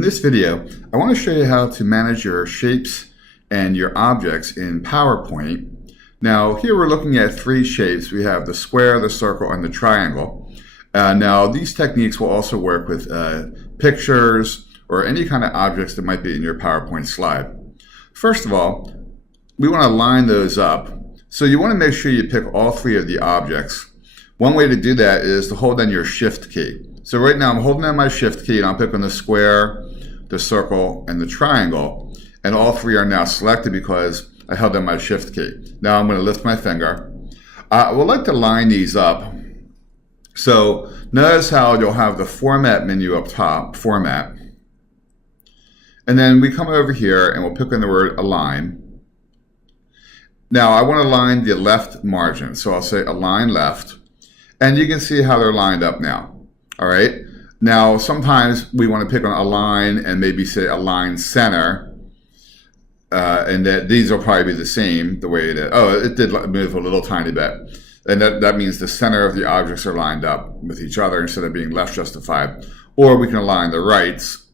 In this video, I want to show you how to manage your shapes and your objects in PowerPoint. Now, here we're looking at three shapes. We have the square, the circle, and the triangle. Now, these techniques will also work with pictures or any kind of objects that might be in your PowerPoint slide. First of all, we want to line those up. So you want to make sure you pick all three of the objects. One way to do that is to hold down your Shift key. So right now I'm holding down my Shift key and I'm picking the square, the circle, and the triangle. And all three are now selected because I held down my Shift key. Now I'm going to lift my finger. I would like to line these up. So notice how you'll have the Format menu up top, Format. And then we come over here and we'll pick in the word Align. Now I want to line the left margin. So I'll say Align Left. And you can see how they're lined up now. All right. Now, sometimes we want to pick on Align and maybe say Align Center. And that these will probably be the same the way it is. Oh, it did move a little tiny bit. And that means the center of the objects are lined up with each other instead of being left justified. Or we can align the rights,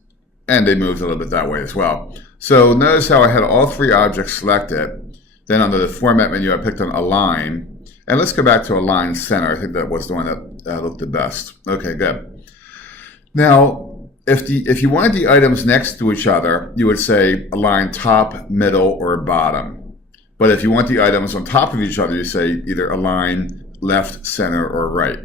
and they moved a little bit that way as well. So notice how I had all three objects selected. Then under the Format menu, I picked on Align. And let's go back to Align Center. I think that was the one that looked the best. Okay, good. Now, if you wanted the items next to each other, you would say Align Top, Middle, or Bottom. But if you want the items on top of each other, you say either Align Left, Center, or Right.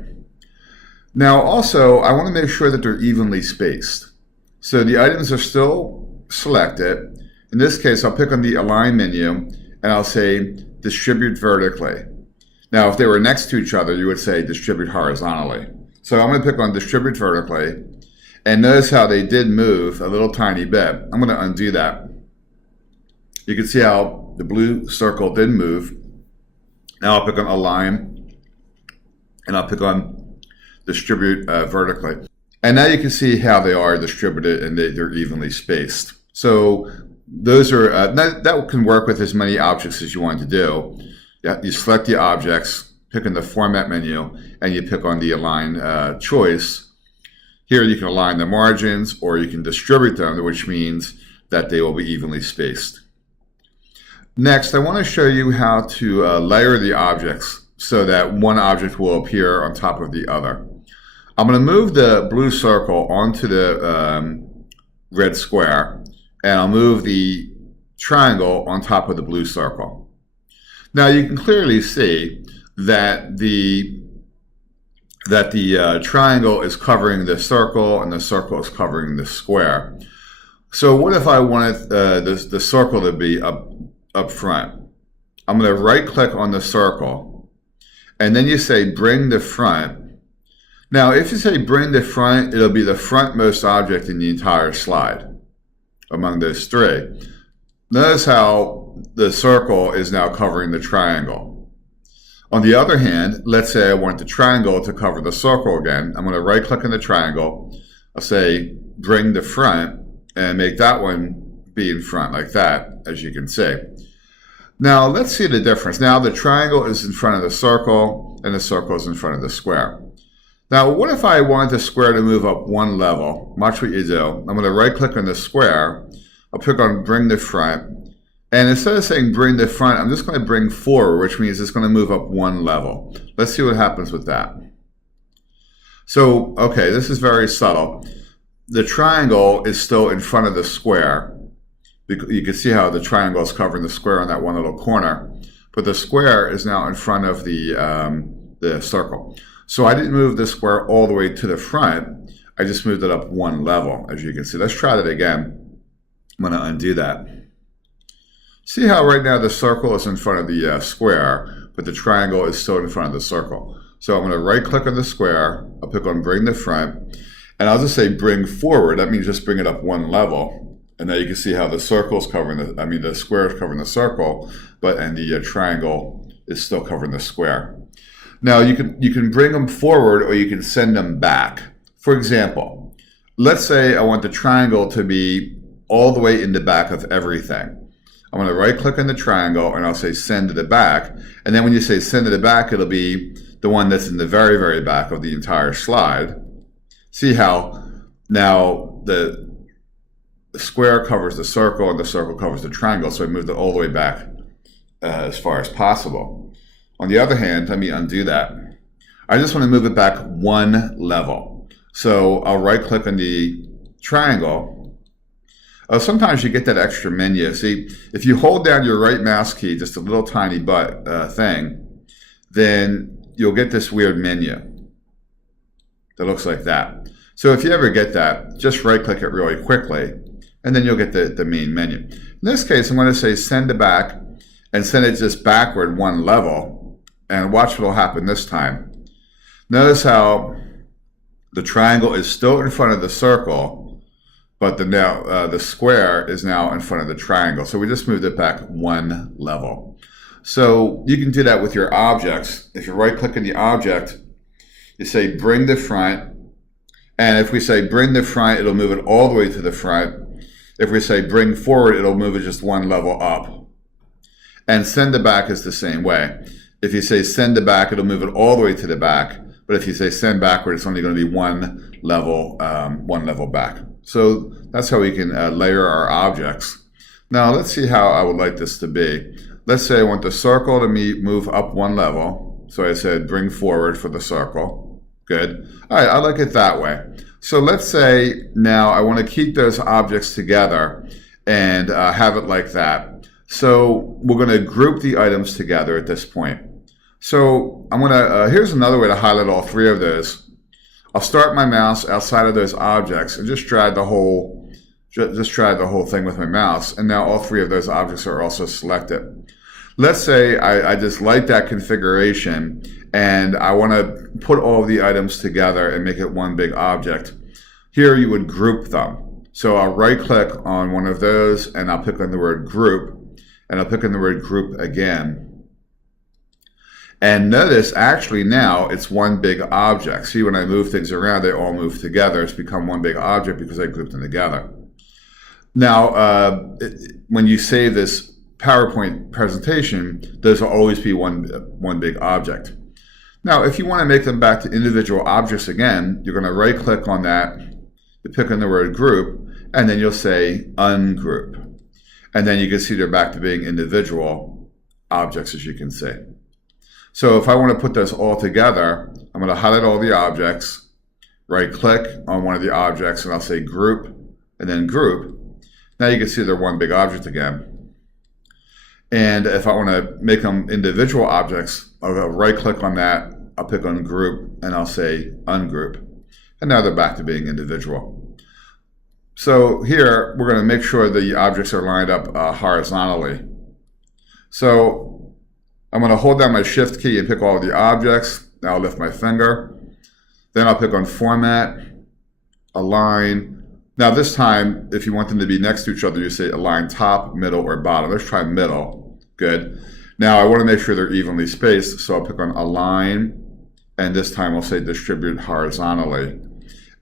Now, also, I want to make sure that they're evenly spaced. So the items are still selected. In this case, I'll pick on the Align menu, and I'll say Distribute Vertically. Now, if they were next to each other, you would say Distribute Horizontally. So I'm going to pick on Distribute Vertically. And notice how they did move a little tiny bit. I'm going to undo that. You can see how the blue circle did move. Now I'll pick on Align. And I'll pick on Distribute Vertically. And now you can see how they are distributed and they're evenly spaced. So those are that can work with as many objects as you want to do. Yeah, you select the objects, pick in the Format menu, and you pick on the Align choice. Here you can align the margins, or you can distribute them, which means that they will be evenly spaced. Next, I want to show you how to layer the objects so that one object will appear on top of the other. I'm going to move the blue circle onto the red square, and I'll move the triangle on top of the blue circle. Now you can clearly see that the triangle is covering the circle and the circle is covering the square. So what if I wanted the circle to be up front? I'm going to right click on the circle and then you say bring the front. Now if you say bring the front, it'll be the frontmost object in the entire slide among those three. Notice how the circle is now covering the triangle. On the other hand, let's say I want the triangle to cover the circle again. I'm going to right click on the triangle. I'll say bring the front and make that one be in front like that, as you can see. Now let's see the difference. Now the triangle is in front of the circle and the circle is in front of the square. Now what if I want the square to move up one level? Watch what you do. I'm going to right click on the square. I'll pick on bring the front. And instead of saying bring the front, I'm just going to bring forward, which means it's going to move up one level. Let's see what happens with that. So, okay, this is very subtle. The triangle is still in front of the square. You can see how the triangle is covering the square on that one little corner. But the square is now in front of the circle. So I didn't move the square all the way to the front. I just moved it up one level, as you can see. Let's try that again. I'm going to undo that. See how right now the circle is in front of the square, but the triangle is still in front of the circle. So I'm going to right click on the square, I'll pick on bring the front, and I'll just say bring forward. That means just bring it up one level. And now you can see how the circle is covering the square is covering the circle, and the triangle is still covering the square. Now you can bring them forward or you can send them back. For example, let's say I want the triangle to be all the way in the back of everything. I'm going to right click on the triangle and I'll say send to the back. And then when you say send to the back, it'll be the one that's in the very, very back of the entire slide. See how now the square covers the circle and the circle covers the triangle, so I moved it all the way back as far as possible. On the other hand, let me undo that. I just want to move it back one level. So I'll right click on the triangle. Sometimes you get that extra menu. See, if you hold down your right mouse key, just a little tiny thing, then you'll get this weird menu that looks like that. So if you ever get that, just right click it really quickly, and then you'll get the main menu. In this case, I'm going to say send to back and send it just backward one level, and watch what will happen this time. Notice how the triangle is still in front of the circle, but the square is now in front of the triangle. So we just moved it back one level. So you can do that with your objects. If you right click on the object, you say bring to front, and if we say bring to front, it'll move it all the way to the front. If we say bring forward, it'll move it just one level up. And send to back is the same way. If you say send to back, it'll move it all the way to the back. But if you say send backward, it's only going to be one level back. So that's how we can layer our objects. Now let's see how I would like this to be. Let's say I want the circle to move up one level. So I said bring forward for the circle. Good. All right, I like it that way. So let's say now I want to keep those objects together and have it like that. So we're going to group the items together at this point. So I'm going to, here's another way to highlight all three of those. I'll start my mouse outside of those objects and just drag the whole thing with my mouse. And now all three of those objects are also selected. Let's say I just like that configuration and I want to put all of the items together and make it one big object. Here you would group them. So I'll right click on one of those and I'll pick on the word group, and I'll pick on the word group again. And notice actually now it's one big object. See, when I move things around, they all move together. It's become one big object because I grouped them together. Now, when you save this PowerPoint presentation, those will always be one big object. Now, if you want to make them back to individual objects again, you're going to right click on that, you pick on the word group, and then you'll say ungroup. And then you can see they're back to being individual objects, as you can see. So if I want to put this all together, I'm going to highlight all the objects, right click on one of the objects, and I'll say group, and then group. Now you can see they're one big object again. And if I want to make them individual objects, I'll go right click on that, I'll pick on group, and I'll say ungroup. And now they're back to being individual. So here, we're going to make sure the objects are lined up horizontally. So I'm going to hold down my shift key and pick all of the objects. Now I'll lift my finger. Then I'll pick on format, align. Now this time, if you want them to be next to each other, you say align top, middle, or bottom. Let's try middle. Good. Now I want to make sure they're evenly spaced, so I'll pick on align, and this time I'll say distribute horizontally.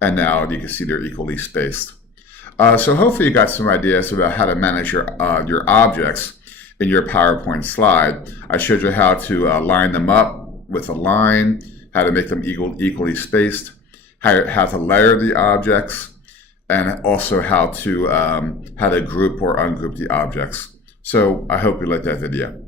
And now you can see they're equally spaced. So hopefully you got some ideas about how to manage your objects in your PowerPoint slide. I showed you how to line them up with a line, how to make them equally spaced, how to layer the objects, and also how to group or ungroup the objects. So I hope you liked that video.